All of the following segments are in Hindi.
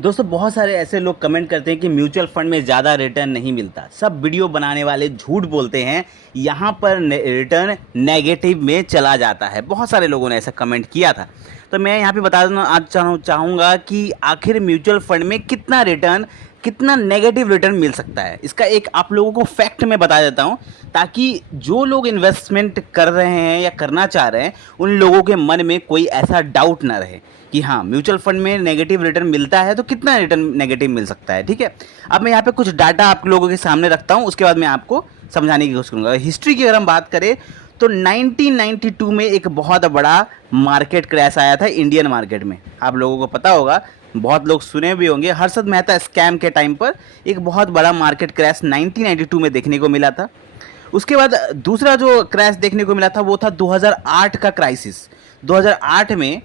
दोस्तों बहुत सारे ऐसे लोग कमेंट करते हैं कि म्यूचुअल फंड में ज़्यादा रिटर्न नहीं मिलता। सब वीडियो बनाने वाले झूठ बोलते हैं, यहाँ पर रिटर्न नेगेटिव में चला जाता है। बहुत सारे लोगों ने ऐसा कमेंट किया था। तो मैं यहाँ पे बता देना आज चाहूँगा कि आखिर म्यूचुअल फंड में कितना नेगेटिव रिटर्न मिल सकता है। इसका एक आप लोगों को फैक्ट मैं बता देता हूँ, ताकि जो लोग इन्वेस्टमेंट कर रहे हैं या करना चाह रहे हैं उन लोगों के मन में कोई ऐसा डाउट ना रहे कि हाँ म्यूचुअल फंड में नेगेटिव रिटर्न मिलता है तो कितना रिटर्न नेगेटिव मिल सकता है। ठीक है, अब मैं यहाँ पे कुछ डाटा आप लोगों के सामने रखता हूँ, उसके बाद मैं आपको समझाने की कोशिश करूँगा। हिस्ट्री की अगर हम बात करें तो 1992 में एक बहुत बड़ा मार्केट क्रैश आया था इंडियन मार्केट में। आप लोगों को पता होगा, बहुत लोग सुने भी होंगे, हर्षद मेहता स्कैम के टाइम पर एक बहुत बड़ा मार्केट क्रैश 1992 में देखने को मिला था। उसके बाद दूसरा जो क्रैश देखने को मिला था वो था 2008 का क्राइसिस। 2008 में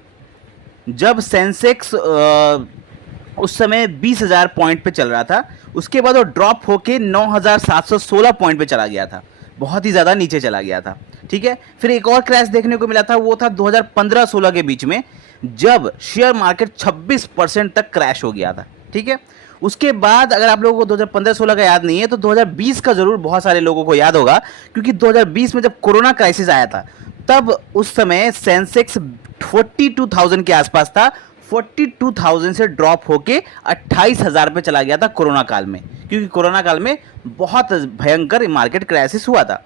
जब सेंसेक्स उस समय 20,000 पॉइंट पे चल रहा था, उसके बाद वो ड्रॉप होके 9,716 पॉइंट पे चला गया था, बहुत ही ज़्यादा नीचे चला गया था। ठीक है, फिर एक और क्रैश देखने को मिला था, वो था 2015-16 के बीच में, जब शेयर मार्केट 26% तक क्रैश हो गया था। ठीक है, उसके बाद अगर आप लोगों को 2015-16 का याद नहीं है तो 2020 का ज़रूर बहुत सारे लोगों को याद होगा, क्योंकि 2020 में जब कोरोना क्राइसिस आया था तब उस समय सेंसेक्स 42,000 के आसपास था। 42,000 से ड्रॉप होके 28,000 पे चला गया था कोरोना काल में, क्योंकि कोरोना काल में बहुत भयंकर मार्केट क्राइसिस हुआ था।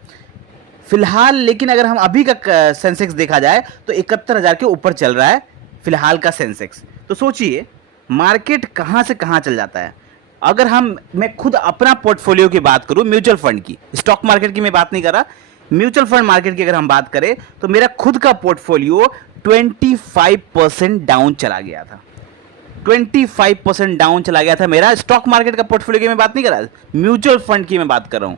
फिलहाल लेकिन अगर हम अभी का सेंसेक्स देखा जाए तो 71,000 के ऊपर चल रहा है फिलहाल का सेंसेक्स। तो सोचिए मार्केट कहाँ से कहाँ चल जाता है। अगर मैं खुद अपना पोर्टफोलियो की बात करूँ, म्यूचुअल फंड की, स्टॉक मार्केट की मैं बात नहीं कर रहा, म्यूचुअल फंड मार्केट की अगर हम बात करें तो मेरा खुद का पोर्टफोलियो 25% डाउन चला गया था। 25% डाउन चला गया था मेरा। स्टॉक मार्केट का पोर्टफोलियो की मैं बात नहीं कर रहा, म्यूचुअल फंड की मैं बात कर रहा हूँ।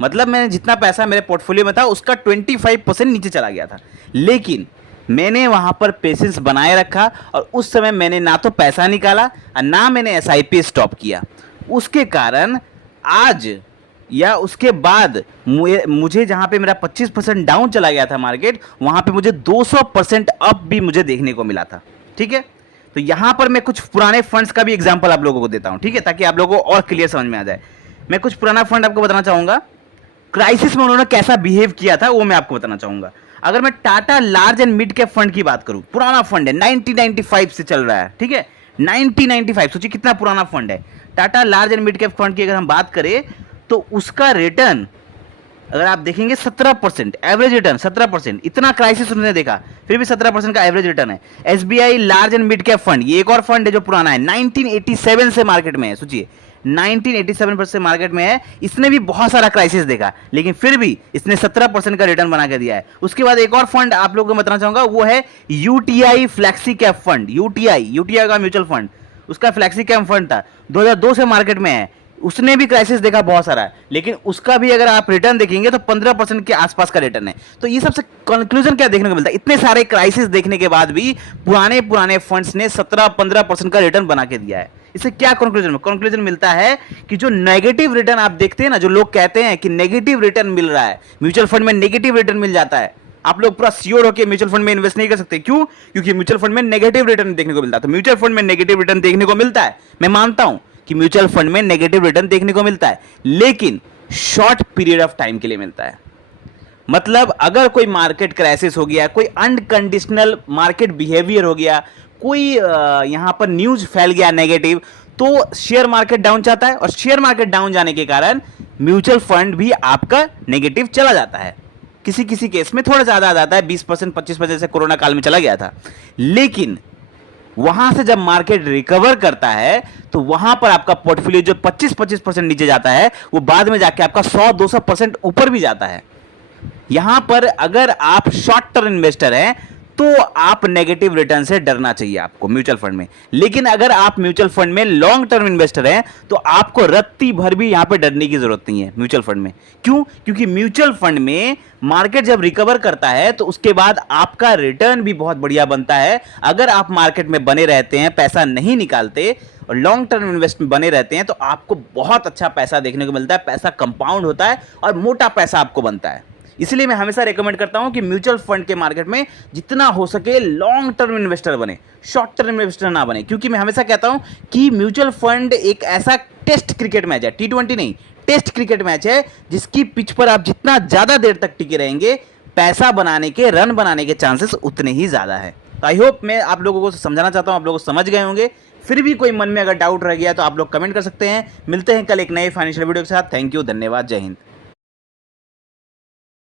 मतलब मैंने जितना पैसा मेरे पोर्टफोलियो में था उसका 25% नीचे चला गया था, लेकिन मैंने वहां पर पेशेंस बनाए रखा और उस समय मैंने ना तो पैसा निकाला और ना मैंने एसआईपी स्टॉप किया। उसके कारण आज या उसके बाद मुझे जहां पे मेरा 25% डाउन चला गया था मार्केट, वहां पे मुझे 200% अप भी मुझे देखने को मिला था। ठीक है, तो यहां पर मैं कुछ पुराने फंड्स का भी एग्जांपल आप लोगों को देता हूं, ठीक है, ताकि आप लोगों को और क्लियर समझ में आ जाए। मैं कुछ पुराना फंड आपको बताना चाहूंगा, क्राइसिस में उन्होंने कैसा बिहेव किया था वो मैं आपको बताना चाहूंगा। अगर मैं Tata large and mid cap fund की बात करूं, पुराना फंड है, 1995 से चल रहा है। ठीक है, 1995, सोचिए कितना पुराना फंड है। Tata large and mid cap fund की अगर हम बात करें तो उसका रिटर्न अगर आप देखेंगे 17%, एवरेज रिटर्न 17%। इतना क्राइसिस उन्होंने देखा फिर भी 17% का एवरेज रिटर्न है। SBI large and mid cap fund, ये एक और फंड है जो पुराना है, 1987 से मार्केट में है। सोचिए 1987 से मार्केट में है, इसने भी बहुत सारा क्राइसिस देखा, लेकिन फिर भी इसने 17% का रिटर्न बना के दिया है। उसके बाद एक और फंड आप लोगों को बताना चाहूंगा, वो है UTI flexi cap fund. UTI का म्यूचुअल फंड, उसका फ्लैक्सी कैप फंड था, 2002 से मार्केट में है। उसने भी क्राइसिस देखा बहुत सारा, लेकिन उसका भी अगर आप रिटर्न देखेंगे तो 15% के आसपास का रिटर्न है। तो ये सबसे कंक्लूजन क्या देखने को मिलता है, इतने सारे क्राइसिस देखने के बाद भी पुराने फंड्स ने 17-15% का रिटर्न बना के दिया है। इससे क्या कंक्लूजन मिलता है कि जो नेगेटिव रिटर्न आप देखते हैं ना, जो लोग कहते हैं कि नेगेटिव रिटर्न मिल रहा है, म्यूचुअल फंड में नेगेटिव रिटर्न मिल जाता है, आप लोग पूरा श्योर होकर म्यूचुअल फंड में इन्वेस्ट नहीं कर सकते। क्यों? क्योंकि म्यूचुअल फंड में नेगेटिव रिटर्न देखने को मिलता है। तो म्यूचुअल फंड में नेगेटिव रिटर्न देखने को मिलता है, मैं मानता हूं कि म्यूचुअल फंड में नेगेटिव रिटर्न देखने को मिलता है, लेकिन शॉर्ट पीरियड ऑफ टाइम के लिए मिलता है। मतलब अगर कोई मार्केट क्राइसिस हो गया, कोई अनकंडीशनल मार्केट बिहेवियर हो गया, कोई यहां पर न्यूज फैल गया नेगेटिव, तो शेयर मार्केट डाउन जाता है और शेयर मार्केट डाउन जाने के कारण म्यूचुअल फंड भी आपका नेगेटिव चला जाता है। किसी किसी केस में थोड़ा ज्यादा आ जाता है, 20% 25% से कोरोना काल में चला गया था, लेकिन वहां से जब मार्केट रिकवर करता है तो वहां पर आपका पोर्टफोलियो जो 25% नीचे जाता है, वो बाद में जाके आपका 100-200% ऊपर भी जाता है। यहां पर अगर आप शॉर्ट टर्म इन्वेस्टर हैं तो आप नेगेटिव रिटर्न से डरना चाहिए आपको म्यूचुअल फंड में। लेकिन अगर आप म्यूचुअल फंड में लॉन्ग टर्म इन्वेस्टर हैं तो आपको रत्ती भर भी यहां पे डरने की जरूरत नहीं है म्यूचुअल फंड में। क्यों? क्योंकि म्यूचुअल फंड में मार्केट जब रिकवर करता है तो उसके बाद आपका रिटर्न भी बहुत बढ़िया बनता है। अगर आप मार्केट में बने रहते हैं, पैसा नहीं निकालते और लॉन्ग टर्म इन्वेस्ट में बने रहते हैं, तो आपको बहुत अच्छा पैसा देखने को मिलता है, पैसा कंपाउंड होता है और मोटा पैसा आपको बनता है। इसलिए मैं हमेशा रेकमेंड करता हूं कि म्यूचुअल फंड के मार्केट में जितना हो सके लॉन्ग टर्म इन्वेस्टर बने, शॉर्ट टर्म इन्वेस्टर ना बने। क्योंकि मैं हमेशा कहता हूं कि म्यूचुअल फंड एक ऐसा टेस्ट क्रिकेट मैच है, T20 नहीं, टेस्ट क्रिकेट मैच है, जिसकी पिच पर आप जितना ज़्यादा देर तक टिके रहेंगे, पैसा बनाने के, रन बनाने के चांसेस उतने ही ज़्यादा है। तो आई होप मैं आप लोगों को समझाना चाहता हूं, आप लोग समझ गए होंगे। फिर भी कोई मन में अगर डाउट रह गया तो आप लोग कमेंट कर सकते हैं। मिलते हैं कल एक नए फाइनेंशियल वीडियो के साथ। थैंक यू, धन्यवाद, जय हिंद।